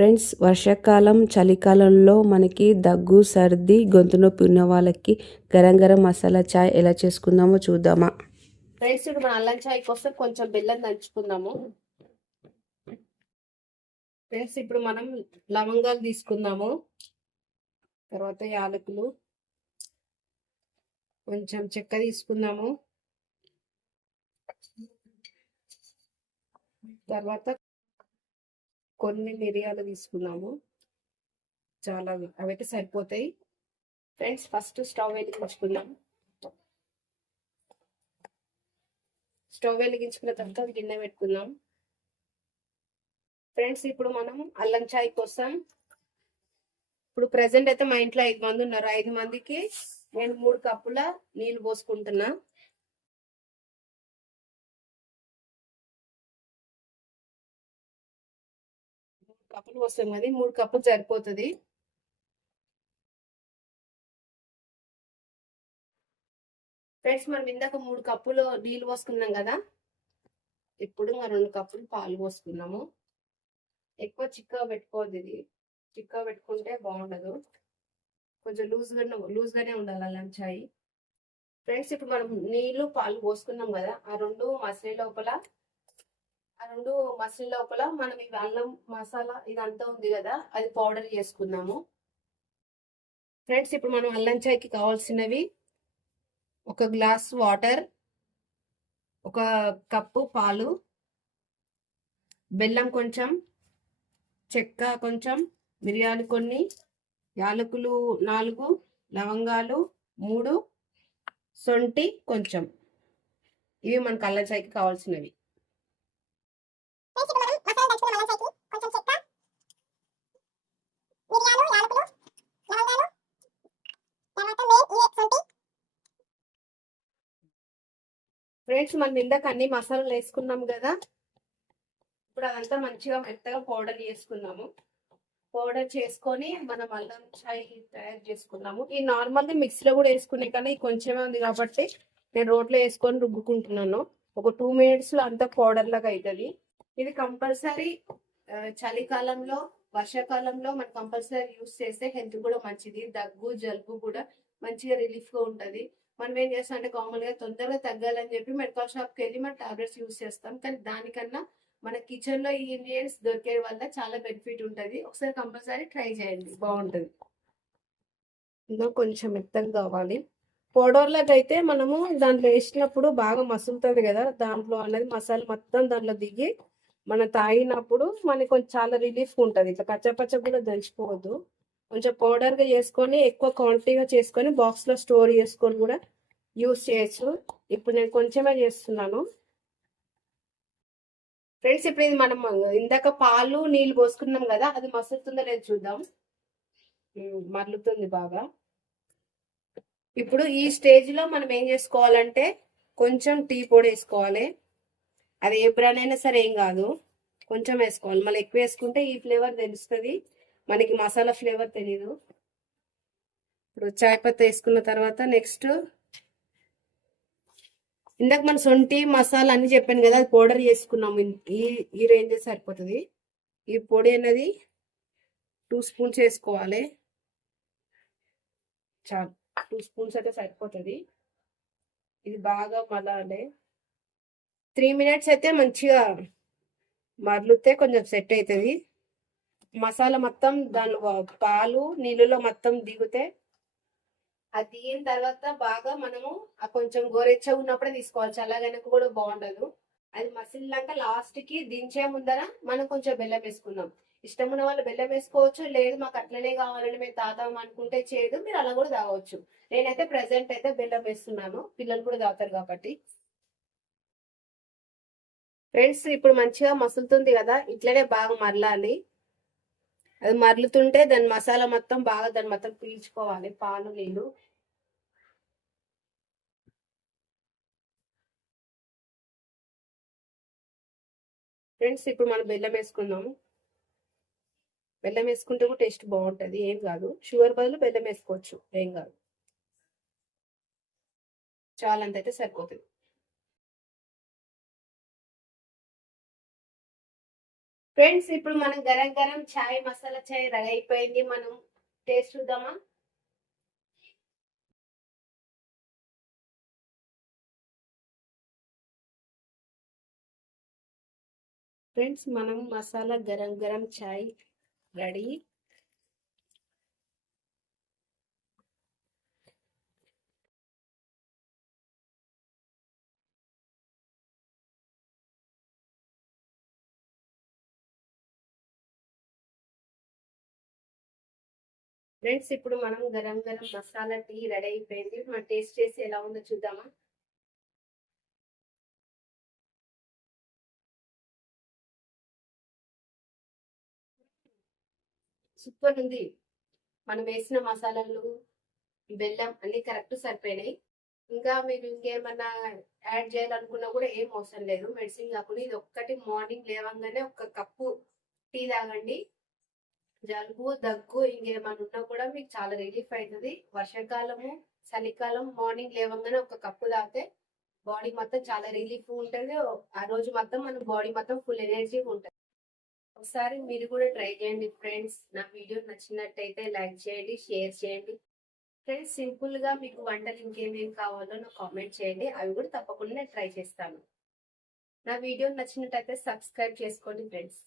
Friends, వర్షాకాలం చలికాలంలో మనకి దగ్గు సర్ది గొంతు నొప్పి ఉన్న వాళ్ళకి గరం గరం మసాలా చాయ్ ఎలా చేసుకుందామో చూద్దామా. ఫ్రెండ్స్, ఇప్పుడు మన అల్లం చాయ్ కోసం కొంచెం బెల్లం దంచుకుందాము. ఫ్రెండ్స్, ఇప్పుడు మనం లవంగాలు తీసుకుందాము, తర్వాత యాలకులు, కొంచెం చెక్క తీసుకుందాము, తర్వాత కొన్ని మిరియాలు తీసుకుందాము. చాలా అవైతే సరిపోతాయి. ఫ్రెండ్స్, ఫస్ట్ స్టవ్ వెలిగించుకుందాం. స్టవ్ వెలిగించుకున్న తర్వాత గిన్నె పెట్టుకుందాం. ఫ్రెండ్స్, ఇప్పుడు మనం అల్లం చాయ్ కోసం ఇప్పుడు ప్రెసెంట్ అయితే మా ఇంట్లో 5 మంది ఉన్నారు. 5 మందికి నేను 3 కప్పుల నీళ్లు పోసుకుంటున్నా. కప్పులు పోస్తాం కదా, 3 కప్పులు సరిపోతుంది. ఫ్రెండ్స్, మనం ఇందాక 3 కప్పులు నీళ్ళు పోసుకున్నాం కదా, ఇప్పుడు 2 కప్పులు పాలు పోసుకున్నాము. ఎక్కువ చిక్కగా పెట్టుకోవద్దు, ఇది చిక్కగా పెట్టుకుంటే బాగుండదు, కొంచెం లూజ్గానే ఉండాలి అల్లం చాయ్. ఫ్రెండ్స్, ఇప్పుడు మనం నీళ్లు పాలు పోసుకున్నాం కదా, ఆ రెండు మసిలి లోపల మనం ఇవి అల్లం మసాలా ఇదంతా ఉంది కదా, అది పౌడర్ చేసుకుందాము. ఫ్రెండ్స్, ఇప్పుడు మనం అల్లం చాయ్కి కావాల్సినవి 1 గ్లాస్ వాటర్, 1 కప్పు పాలు, బెల్లం కొంచెం, చెక్క కొంచెం, మిరియాలు కొన్ని, యాలకులు 4, లవంగాలు 3, సొంటి కొంచెం. ఇవి మనకు అల్లం చాయ్కి కావాల్సినవి. ఫ్రెండ్స్, మనం ఇందాక అన్ని మసాలాలు వేసుకున్నాం కదా, ఇప్పుడు అదంతా మంచిగా మెత్తగా పౌడర్ చేసుకున్నాము. పౌడర్ చేసుకొని మనం అల్లం చాయ్ తయారు చేసుకున్నాము. ఈ నార్మల్గా మిక్సీలో కూడా వేసుకునే కానీ కొంచెమే ఉంది కాబట్టి నేను రోట్లో వేసుకొని రుబ్బుకుంటున్నాను. ఒక 2 మినిట్స్లో అంతా పౌడర్ లాగా అవుతుంది. ఇది కంపల్సరీ చలికాలంలో వర్షాకాలంలో మనం కంపల్సరీ యూస్ చేస్తే హెల్త్ కూడా మంచిది. దగ్గు జలుబు కూడా మంచిగా రిలీఫ్గా ఉంటుంది. మనం ఏం చేస్తాం అంటే కామన్గా తొందరగా తగ్గాలని చెప్పి మెడికల్ షాప్కి వెళ్ళి మనం టాబ్లెట్స్ యూస్ చేస్తాం. కానీ దానికన్నా మన కిచెన్ లో ఈ ఇంగ్రీడియంట్స్ దొరికే వల్ల చాలా బెనిఫిట్ ఉంటుంది. ఒకసారి కంపల్సరీ ట్రై చేయండి, బాగుంటుంది. ఇంకా కొంచెం మెత్తగా కావాలి. పౌడర్లకు అయితే మనము దాంట్లో వేసినప్పుడు బాగా మసులుతుంది కదా, దాంట్లో అన్నది మసాలా మొత్తం దాంట్లో దిగి మనం తాగినప్పుడు మనకి కొంచెం చాలా రిలీఫ్ ఉంటుంది. ఇట్లా కచ్చపచ్చ కూడా దంచిపోవద్దు, కొంచెం పౌడర్గా చేసుకొని ఎక్కువ క్వాంటిటీగా చేసుకొని బాక్స్లో స్టోర్ చేసుకొని కూడా యూస్ చేయొచ్చు. ఇప్పుడు నేను కొంచెమే చేస్తున్నాను. ఫ్రెండ్స్, ఇప్పుడు ఇది మనం ఇందాక పాలు నీళ్ళు పోసుకున్నాం కదా, అది మసులుతుందో లేదు చూద్దాం. మరుగుతుంది బాగా. ఇప్పుడు ఈ స్టేజ్ లో మనం ఏం చేసుకోవాలంటే కొంచెం టీ పొడి వేసుకోవాలి. అది ఏ బ్రాండ్ అయినా సరే ఏం కాదు, కొంచెం వేసుకోవాలి. మళ్ళీ ఎక్కువ వేసుకుంటే ఈ ఫ్లేవర్ తెలుస్తుంది, మనకి మసాలా ఫ్లేవర్ తెలీదు. ఇప్పుడు చాయ్ పత్తి వేసుకున్న తర్వాత నెక్స్ట్ ఇందాక మన సొంటి మసాలా అని చెప్పాను కదా, అది పౌడర్ చేసుకున్నాము. ఈ రేంజ్ సరిపోతుంది. ఈ పొడి అనేది 2 స్పూన్స్ వేసుకోవాలి. చాలు, 2 స్పూన్స్ అయితే సరిపోతుంది. ఇది బాగా మలాలి. 3 మినిట్స్ అయితే మంచిగా మరలితే కొంచెం సెట్ అవుతుంది. మసాలా మొత్తం దానిలో పాలు నీళ్ళలో మొత్తం దిగితే, అది దిగిన తర్వాత బాగా మనము కొంచెం గోరెచ్చగా ఉన్నప్పుడే తీసుకోవాలి, చల్లగనక కూడా బాగుండదు. అది మసిలినాక లాస్ట్ కి దించే ముందర మనం కొంచెం బెల్లం వేసుకున్నాం. ఇష్టం ఉన్న వాళ్ళు బెల్లం వేసుకోవచ్చు, లేదు మాకు అట్లనే కావాలని మేము తాగుతాం అనుకుంటే చేయదు, మీరు అలా కూడా తాగవచ్చు. నేనైతే ప్రెసెంట్ అయితే బెల్లం వేస్తున్నాను, పిల్లలు కూడా తాగుతారు కాబట్టి. ఫ్రెండ్స్, ఇప్పుడు మంచిగా మసులుతుంది కదా, ఇట్లనే బాగా మరలాలి. అది మరలుతుంటే దాని మసాలా మొత్తం బాగా దాని మొత్తం పీల్చుకోవాలి పాలు నీళ్ళు. ఫ్రెండ్స్, ఇప్పుడు మనం బెల్లం వేసుకుందాము. బెల్లం వేసుకుంటే కూడా టేస్ట్ బాగుంటుంది, ఏం కాదు. షుగర్ బదులు బెల్లం వేసుకోవచ్చు, ఏం కాదు. చాలా అంత అయితే సరిపోతుంది. ఫ్రెండ్స్ ఇప్పుడు మనం గరం గరం చాయ్ మసాలా చాయ్ రెడీ అయిపోయింది. మనం టేస్ట్ చూద్దామా? ఫ్రెండ్స్ మనం మసాలా గరం గరం చాయ్ రెడీ. ఫ్రెండ్స్ ఇప్పుడు మనం గరం గరం మసాలా టీ రెడీ అయిపోయింది. మనం టేస్ట్ చేసి ఎలా ఉందో చూద్దామా? సూపర్ ఉంది. మనం వేసిన మసాలాలు, బెల్లం అన్ని కరెక్ట్ సరిపోయినాయి. ఇంకా మీరు ఇంకేమన్నా యాడ్ చేయాలనుకున్నా కూడా ఏం అవసరం లేదు. మెడిసిన్ కాకుండా ఇది ఒక్కటి మార్నింగ్ లేవంగానే ఒక కప్పు టీ తాగండి. జలుబు దగ్గు ఇంకేమన్నా ఉన్నా కూడా మీకు చాలా రిలీఫ్ అవుతుంది. వర్షాకాలము చలికాలం మార్నింగ్ లేవంగానే ఒక కప్పు తాగితే బాడీ మొత్తం చాలా రిలీఫ్ ఉంటుంది. ఆ రోజు మొత్తం మన బాడీ మొత్తం ఫుల్ ఎనర్జీ ఉంటుంది. ఒకసారి మీరు కూడా ట్రై చేయండి ఫ్రెండ్స్. నా వీడియో నచ్చినట్టయితే లైక్ చేయండి, షేర్ చేయండి. ఫ్రెండ్స్ సింపుల్ గా మీకు వంటలు ఇంకేమేమి కావాలో నాకు కామెంట్ చేయండి. అవి కూడా తప్పకుండా నేను ట్రై చేస్తాను. నా వీడియో నచ్చినట్టయితే సబ్స్క్రైబ్ చేసుకోండి ఫ్రెండ్స్.